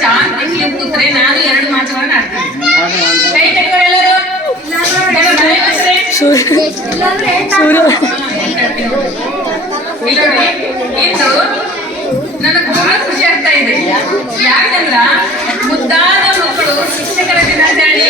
ಶಾಂತಿ ಕೂತ್ರೆ ನಾನು ಎರಡು ಮಾತುಗಳನ್ನ ಆಡ್ತೀನಿ. ಕೈ ತೆಗೆದು ಎಲ್ಲರೂ. ಇದು ನನಗೆ ಬಹಳ ಖುಷಿ ಆಗ್ತಾ ಇದೆ. ಯಾಕಂದ್ರ ಮುದ್ದಾದ ಮಕ್ಕಳು ಶಿಕ್ಷಕರ ದಿನಾಚರಣೆ